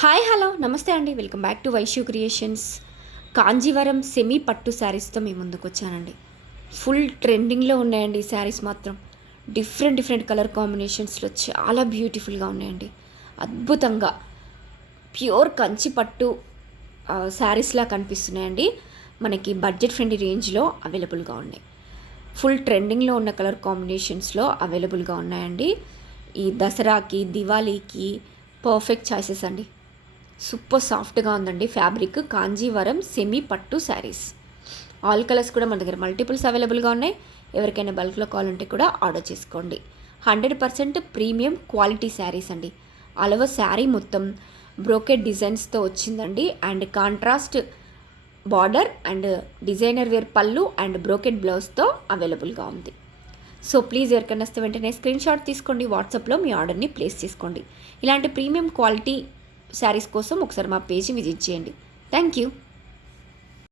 Hi hello నమస్తే అండి, welcome back to Vaishu creations. Kanjeevaram semi పట్టు శారీస్తో మీ ముందుకు వచ్చానండి. ఫుల్ ట్రెండింగ్లో ఉన్నాయండి ఈ శారీస్ మాత్రం. డిఫరెంట్ కలర్ కాంబినేషన్స్లో చాలా బ్యూటిఫుల్గా ఉన్నాయండి. అద్భుతంగా ప్యూర్ కంచి పట్టు శారీస్లా కనిపిస్తున్నాయండి. మనకి బడ్జెట్ ఫ్రెండ్లీ రేంజ్లో అవైలబుల్గా ఉన్నాయి. ఫుల్ ట్రెండింగ్లో ఉన్న కలర్ కాంబినేషన్స్లో అవైలబుల్గా ఉన్నాయండి. ఈ దసరాకి దివాళీకి పర్ఫెక్ట్ చాయిసెస్ అండి. సూపర్ సాఫ్ట్గా ఉందండి ఫ్యాబ్రిక్. కాంజీవరం సెమీ పట్టు శారీస్. ఆల్ కలర్స్ కూడా మన దగ్గర మల్టిపుల్స్ అవైలబుల్గా ఉన్నాయి. ఎవరికైనా బల్క్లో కాల్ ఉంటే కూడా ఆర్డర్ చేసుకోండి. 100% ప్రీమియం క్వాలిటీ శారీస్ అండి. అలవ శారీ మొత్తం బ్రోకెట్ డిజైన్స్తో వచ్చిందండి. And contrast border and designer wear పళ్ళు అండ్ బ్రోకెట్ బ్లౌజ్తో అవైలబుల్గా ఉంది. సో ప్లీజ్ ఎవరికైనా వస్తే వెంటనే స్క్రీన్ షాట్ తీసుకోండి. వాట్సాప్లో మీ ఆర్డర్ని ప్లేస్ చేసుకోండి. ఇలాంటి ప్రీమియం క్వాలిటీ శారీస్ కోసం ఒకసారి మా పేజ్ని విజిట్ చేయండి. Thank you.